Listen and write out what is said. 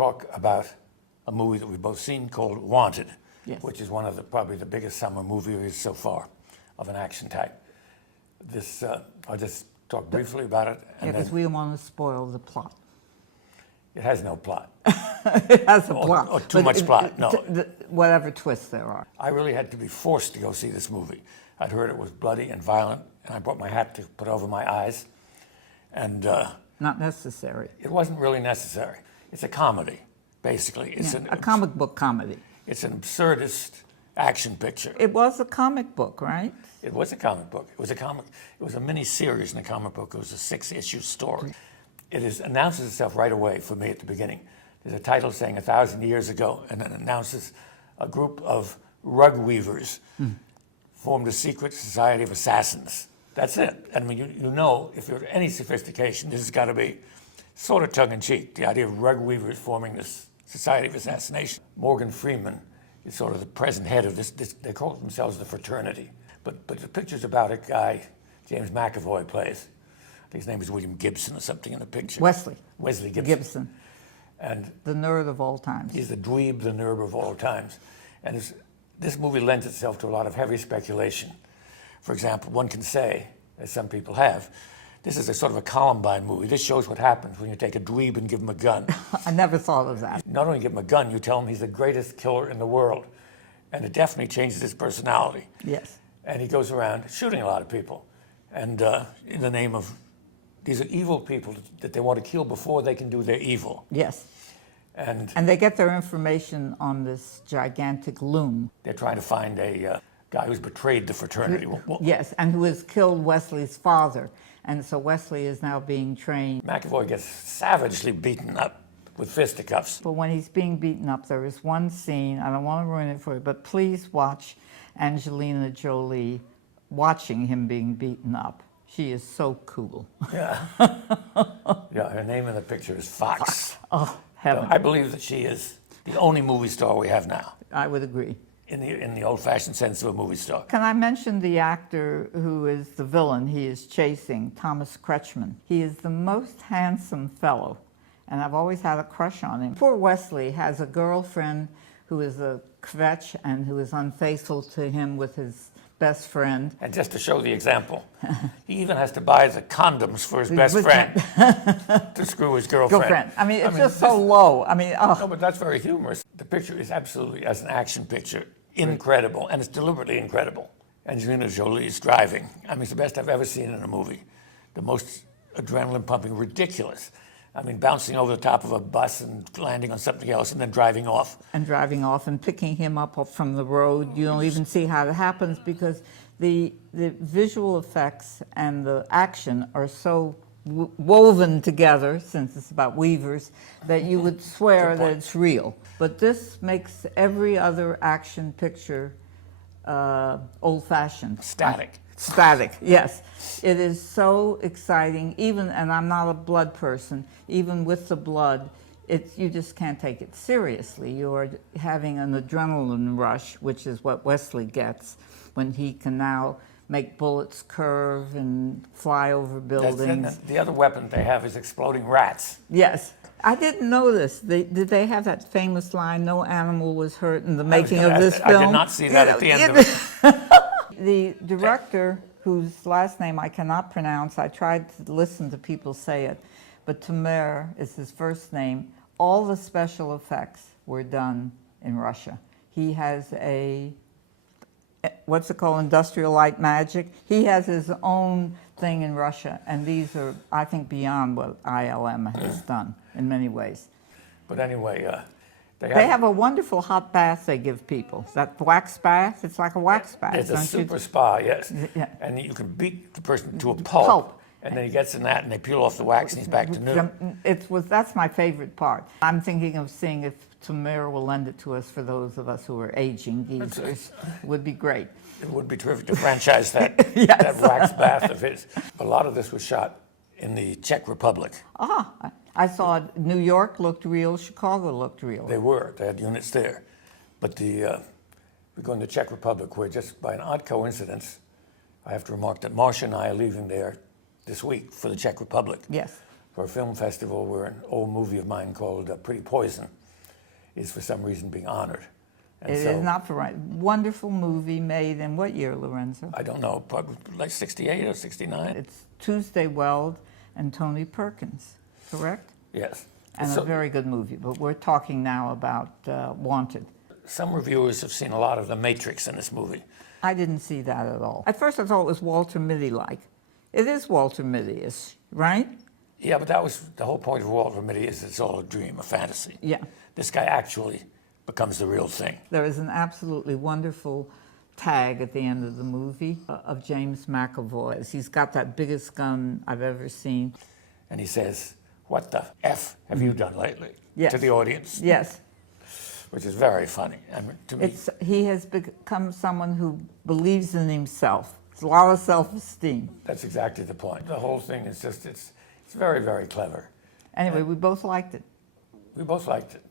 talk about a movie that we've both seen called Wanted, Yes. which is one of probably the biggest summer movies so far of an action type. This, I'll just talk briefly about it. Yeah, because we don't want to spoil the plot. It has no plot. It has a plot. Or too much plot, no. Whatever twists there are. I really had to be forced to go see this movie. I'd heard it was bloody and violent, and I brought my hat to put over my eyes. And Not necessary. it wasn't really necessary. It's a comedy, basically. It's A comic book comedy. It's an absurdist action picture. It was a comic book, right? It was a comic book. It was a mini series in a comic book. It was a 6-issue story. It announces itself right away for me at the beginning. There's a title saying 1,000 years ago, and it announces a group of rug weavers formed a secret society of assassins. That's it. I mean, you know, if you're any sophistication, this has got to be sort of tongue-in-cheek, the idea of rug weavers forming this society of assassination. Morgan Freeman is sort of the present head of this they call themselves the fraternity. But the picture's about a guy James McAvoy plays. I think his name is William Gibson or something in the picture. Wesley Gibson. And the nerd of all times. he's the dweeb, the nerd of all times. And this movie lends itself to a lot of heavy speculation. For example, one can say, as some people have, this is a sort of a Columbine movie. This shows what happens when you take a dweeb and give him a gun. I never thought of that. Not only give him a gun, you tell him he's the greatest killer in the world. And it definitely changes his personality. Yes. And he goes around shooting a lot of people. And in the name of, these are evil people that they want to kill before they can do their evil. Yes. And And they get their information on this gigantic loom. they're trying to find a guy who's betrayed the fraternity. Yes, and who has killed Wesley's father. And so Wesley is now being trained. McAvoy gets savagely beaten up with fisticuffs. But when he's being beaten up, there is one scene, I don't want to ruin it for you, but please watch Angelina Jolie watching him being beaten up. She is so cool. Yeah. Yeah, her name in the picture is Fox. Oh, heaven. I believe that she is the only movie star we have now, I would agree. in the old-fashioned sense of a movie star. Can I mention the actor who is the villain he is chasing, Thomas Kretschmann? He is the most handsome fellow, and I've always had a crush on him. Poor Wesley has a girlfriend who is a kvetch and who is unfaithful to him with his best friend. And just to show the example, he even has to buy the condoms for his best friend to screw his girlfriend. I mean, it's just so low. I mean, No, but that's very humorous. The picture is absolutely, as an action picture, incredible, and it's deliberately incredible. Angelina Jolie is driving. I mean, it's the best I've ever seen in a movie. The most adrenaline pumping, ridiculous. I mean, bouncing over the top of a bus and landing on something else and then driving off. And driving off and picking him up from the road. You don't even see how it happens because the visual effects and the action are so woven together, since it's about weavers, that you would swear that it's real. But this makes every other action picture old-fashioned. Static. Static, yes. It is so exciting, even, and I'm not a blood person, even with the blood, you just can't take it seriously. You're having an adrenaline rush, which is what Wesley gets when he can now make bullets curve and fly over buildings. The other weapon they have is exploding rats. Yes. I didn't know this. Did they have that famous line, "No animal was hurt in the making of this film"? I did not see that at the end of it. The director, whose last name I cannot pronounce, I tried to listen to people say it, but Tamer is his first name. All the special effects were done in Russia. He has what's it called, Industrial Light Magic? He has his own thing in Russia, and these are, I think, beyond what ILM has done in many ways. But anyway, they have a wonderful hot bath they give people. That wax bath, it's like a wax bath. It's a super spa, yes. Yeah. And you can beat the person to a pulp. And then he gets in that and they peel off the wax and he's back to new. That's my favorite part. I'm thinking of seeing if Tamer will lend it to us for those of us who are aging geezers. It would be great. It would be terrific to franchise that, Yes. that wax bath of his. A lot of this was shot in the Czech Republic. I saw New York looked real, Chicago looked real. They had units there. But we're going to the Czech Republic, where just by an odd coincidence, I have to remark that Marcia and I are leaving there this week for the Czech Republic. Yes. For for a film festival where an old movie of mine called Pretty Poison is for some reason being honored. And It is not for right. Wonderful movie made in what year, Lorenzo? I don't know, probably like 68 or 69. It's Tuesday Weld and Tony Perkins, correct? Yes. And So a very good movie, but we're talking now about Wanted. some reviewers have seen a lot of The Matrix in this movie. I didn't see that at all. At first I thought it was Walter Mitty-like. It is Walter Mitty-ish, right? Yeah, but that was the whole point of Walter Mitty is it's all a dream, a fantasy. Yeah. This guy actually becomes the real thing. There is an absolutely wonderful tag at the end of the movie of James McAvoy. He's got that biggest gun I've ever seen. And he says, "What the F have you done lately?" Yes. To the audience, Yes. which is very funny. I mean, to me, He has become someone who believes in himself. It's a lot of self-esteem. that's exactly the point. The whole thing is just, it's very, very clever. Anyway, we both liked it. We both liked it.